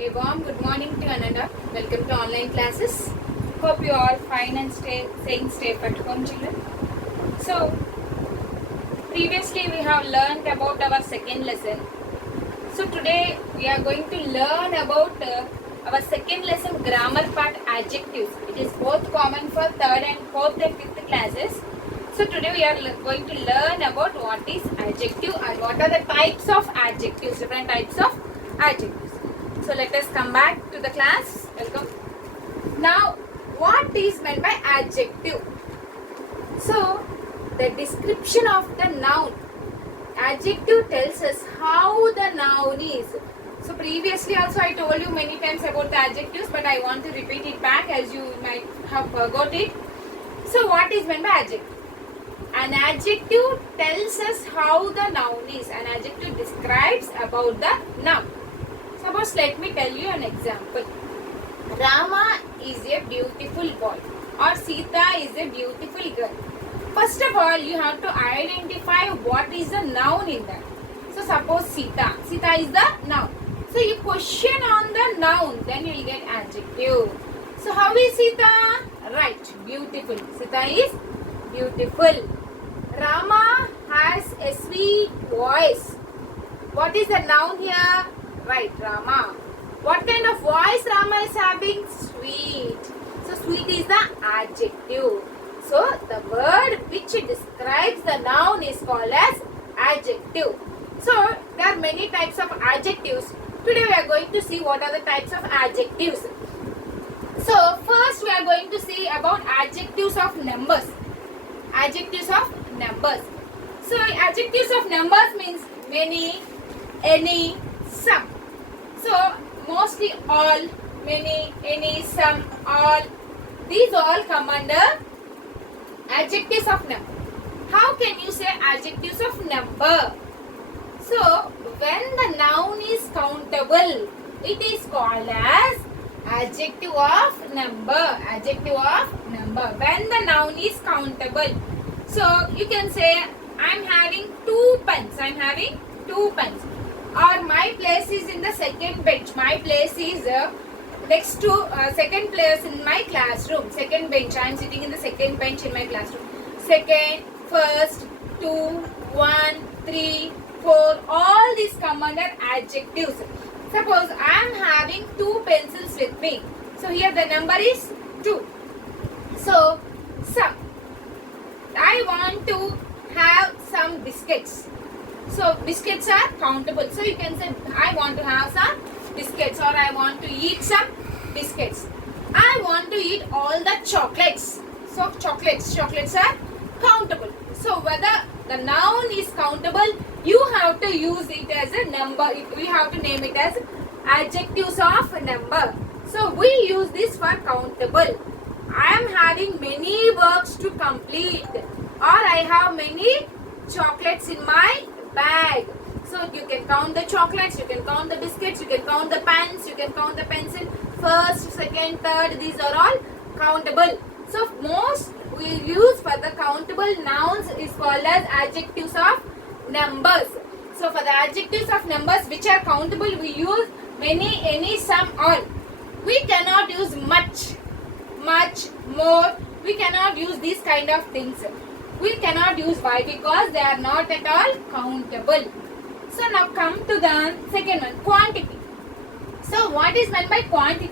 A warm good morning to Ananda. Welcome to online classes. Hope you all fine and staying safe at home, children. So, previously we have learned about our second lesson. So today we are going to learn about our second lesson grammar part adjectives. It is both common for third and fourth and fifth classes. So today we are going to learn about what is adjective and what are the types of adjectives, different types of adjectives. So let us come back to the class. Welcome. Now, what is meant by adjective? So, the description of the noun. Adjective tells us how the noun is. So, previously also I told you many times about the adjectives, but I want to repeat it back as you might have forgot it. So, what is meant by adjective? An adjective tells us how the noun is. An adjective describes about the noun. Suppose let me tell you an example. Rama is a beautiful boy or Sita is a beautiful girl. First of all, you have to identify what is the noun in that. So suppose Sita. Sita is the noun. So you question on the noun, then you will get adjective. So how is Sita? Right, beautiful. Sita is beautiful. Rama has a sweet voice. What is the noun here? Right, Rama. What kind of voice Rama is having? Sweet. So sweet is the adjective. So the word which describes the noun is called as adjective. So there are many types of adjectives. Today we are going to see what are the types of adjectives. So first we are going to see about adjectives of numbers. Adjectives of numbers. So adjectives of numbers means many, any, some. So mostly all, many, any, some, all. These all come under adjectives of number. How can you say adjectives of number? So when the noun is countable, it is called as adjective of number. Adjective of number. When the noun is countable. So you can say I am having 2 pens. I am having 2 pens. Or my place is in the second bench. My place is next to second place in my classroom. Second bench. I am sitting in the second bench in my classroom. Second, first, 2, 1, 3, 4. All these come under adjectives. Suppose I am having 2 pencils with me. So here the number is 2. So some. I want to have some biscuits. So biscuits are countable. So you can say I want to have some biscuits or I want to eat some biscuits. I want to eat all the chocolates. So chocolates are countable. So whether the noun is countable, you have to use it as a number. We have to name it as adjectives of number. So we use this for countable. I am having many works to complete or I have many chocolates in my bag. So you can count the chocolates, you can count the biscuits, you can count the pens, you can count the pencil. First, second, third, these are all countable. So most we use for the countable nouns is called as adjectives of numbers. So for the adjectives of numbers which are countable, we use many, any, some, all. We cannot use much, more. We cannot use these kind of things. We cannot use why? Because they are not at all countable. So now come to the second one, quantity. So what is meant by quantity?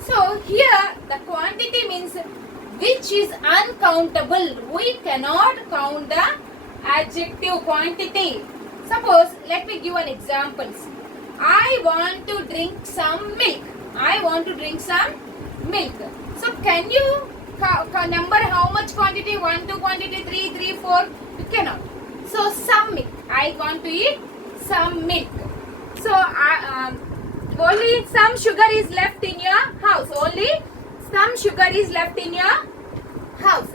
So here the quantity means which is uncountable. We cannot count the adjective quantity. Suppose let me give an example. I want to drink some milk. I want to drink some milk. So can you number how much quantity? 1, 2 quantity, 3, 3, 4. You cannot. So some milk. I want to eat some milk. So only some sugar is left in your house. Only some sugar is left in your house.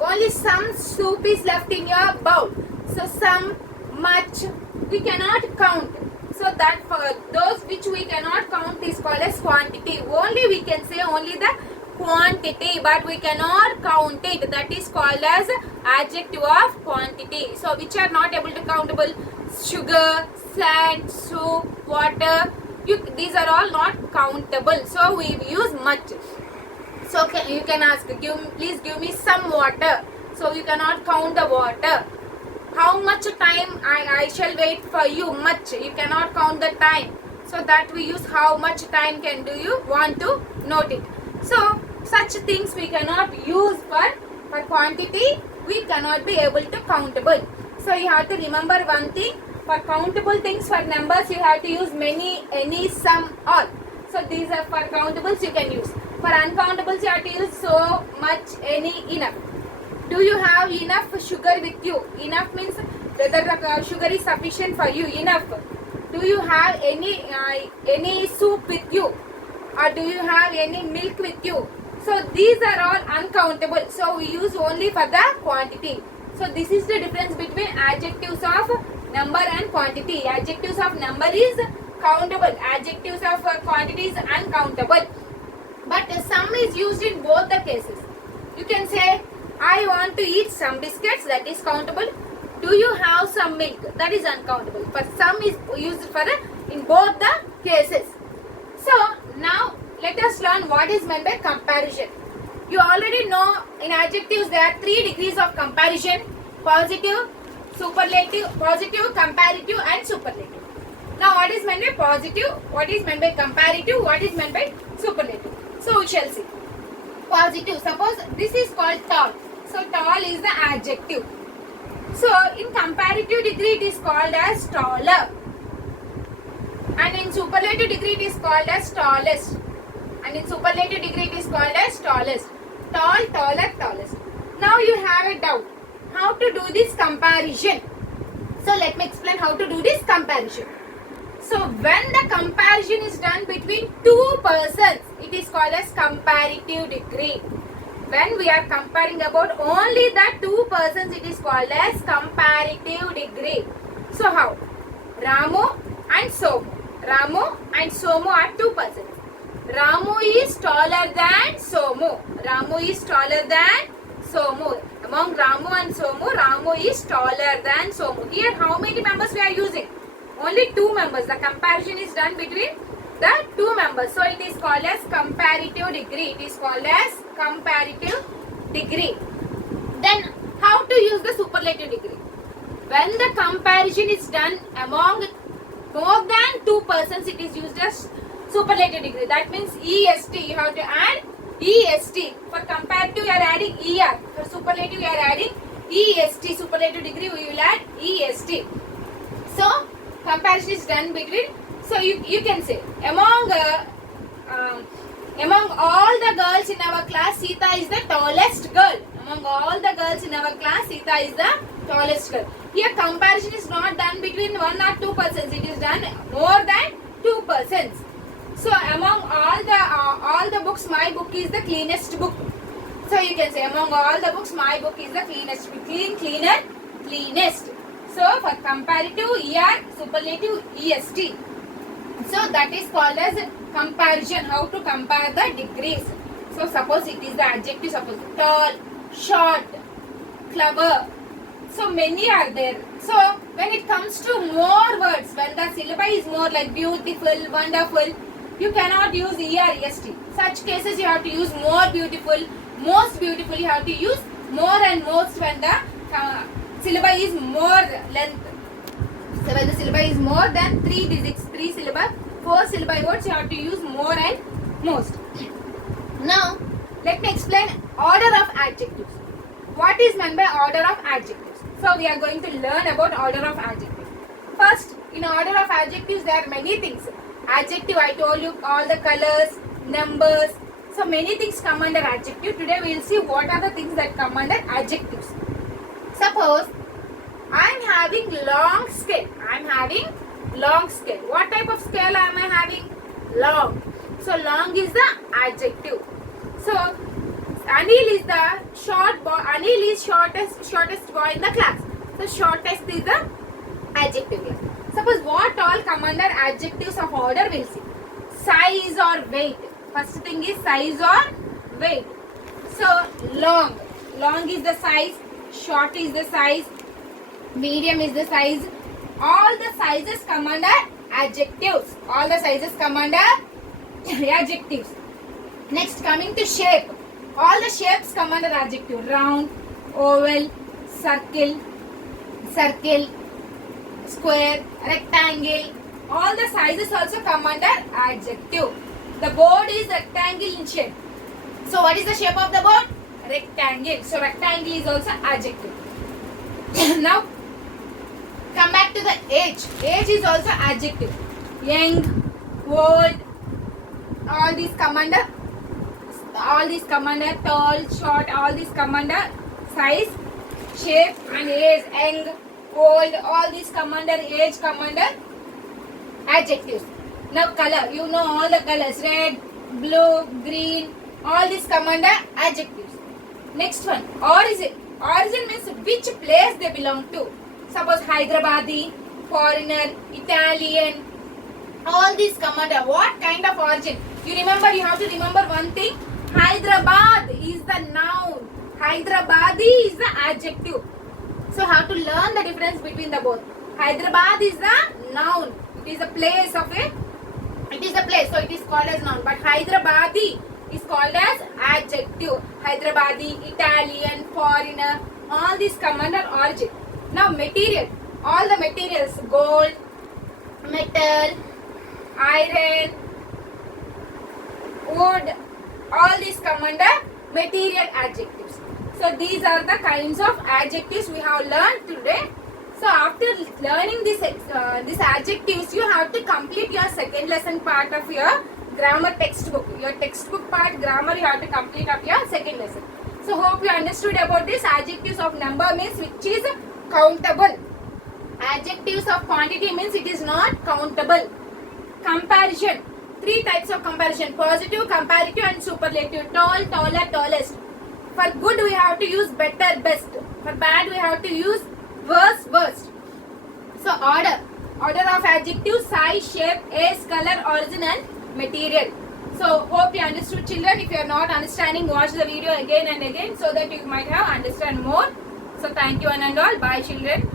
Only some soup is left in your bowl. So some, much, we cannot count. So that for those which we cannot count is called as quantity. Only we can say only the quantity, but we cannot count it. That is called as adjective of quantity. So which are not able to countable: sugar, sand, soup, water, these are all not countable, so we use much. So you can ask, please give me some water. So you cannot count the water. How much time I shall wait for you? Much. You cannot count the time. So that we use how much time can do you want to note it. So such things we cannot use for quantity. We cannot be able to countable. So you have to remember one thing. For countable things, for numbers, you have to use many, any, some, all. So these are for countables you can use. For uncountables, you have to use so much, any, enough. Do you have enough sugar with you? Enough means whether the sugar is sufficient for you. Enough. Do you have any soup with you? Or do you have any milk with you? So these are all uncountable. So we use only for the quantity. So this is the difference between adjectives of number and quantity. Adjectives of number is countable. Adjectives of quantity is uncountable. But sum is used in both the cases. You can say, I want to eat some biscuits, that is countable. Do you have some milk? That is uncountable. But sum is used for in both the cases. So now let us learn what is meant by comparison. You already know in adjectives there are 3 degrees of comparison: positive, superlative, positive, comparative and superlative. Now what is meant by positive, what is meant by comparative, what is meant by superlative. So we shall see. Positive, suppose this is called tall. So tall is the adjective. So in comparative degree it is called as taller. And in superlative degree it is called as tallest. And in superlative degree it is called as tallest. Tall, taller, tallest. Now you have a doubt. How to do this comparison? So let me explain how to do this comparison. So when the comparison is done between 2 persons, it is called as comparative degree. When we are comparing about only the 2 persons, it is called as comparative degree. So how? Ramu and Somu. Ramu and Somu are 2 persons. Ramu is taller than Somu. Ramu is taller than Somu. Among Ramu and Somu, Ramu is taller than Somu. Here how many members we are using? Only 2 members. The comparison is done between the 2 members. So it is called as comparative degree. It is called as comparative degree. Then how to use the superlative degree? When the comparison is done among more than 2 persons, it is used as superlative degree. That means EST. You have to add EST. For comparative you are adding ER. For superlative you are adding EST. Superlative degree we will add EST. So comparison is done between. So you can say among all the girls in our class, Sita is the tallest girl. Among all the girls in our class, Sita is the tallest girl. Here comparison is not done between 1 or 2 persons. It is done more than 2 persons. So among all the books, my book is the cleanest book. So you can say among all the books, my book is the cleanest. Clean, cleaner, cleanest. So for comparative, ER, superlative, EST. So that is called as comparison. How to compare the degrees. So suppose it is the adjective. Suppose tall, short, clever. So many are there. So when it comes to more words, when the syllabi is more like beautiful, wonderful, you cannot use ER, EST. Such cases you have to use more beautiful, most beautiful. You have to use more and most when the syllabi is more length. So when the syllabi is more than 3 digits, 3 syllable, 4 syllabi words, you have to use more and most. Now let me explain order of adjectives. What is meant by order of adjectives? So we are going to learn about order of adjectives. First, in order of adjectives there are many things. Adjective, I told you all the colors, numbers. So many things come under adjective. Today we will see what are the things that come under adjectives. Suppose I am having long scale. I am having long scale. What type of scale am I having? Long. So long is the adjective. So Anil is the short boy. Anil is shortest boy in the class. So shortest is the adjective here. Suppose what all come under adjectives of order, we'll see. Size or weight. First thing is size or weight. So long. Long is the size. Short is the size. Medium is the size. All the sizes come under adjectives. All the sizes come under adjectives. Next, coming to shape. All the shapes come under adjective. Round, oval, circle, square, rectangle. All the sizes also come under adjective. The board is rectangle in shape. So what is the shape of the board? Rectangle. So rectangle is also adjective. Now come back to the age. Age is also adjective. Young, old, all these come under tall, short, all these come under size, shape and age. Young, old, all these come under age, come under adjectives. Now color, you know all the colors, red, blue, green, all these come under adjectives. Next one, origin. Origin means which place they belong to. Suppose Hyderabadi, foreigner, Italian, all these come under what kind of origin? You have to remember one thing. Hyderabad is the noun. Hyderabadi is the adjective. So how to learn the difference between the both. Hyderabad is the noun. It is a place so it is called as noun. But Hyderabadi is called as adjective. Hyderabadi, Italian, foreigner, all these come under origin. Now material. All the materials, gold, metal, iron, wood, all these come under material adjectives. So these are the kinds of adjectives we have learned today. So after learning these adjectives, you have to complete your second lesson part of your grammar textbook. Your textbook part grammar you have to complete of your second lesson. So hope you understood about this. Adjectives of number means which is countable. Adjectives of quantity means it is not countable. Comparison. 3 types of comparison: positive, comparative and superlative. Tall, taller, tallest. For good we have to use better, best. For bad we have to use worse, worst. So order. Order of adjectives: size, shape, age, color, origin and material. So hope you understood, children. If you are not understanding, watch the video again and again so that you might have understand more. So thank you one and all. Bye children.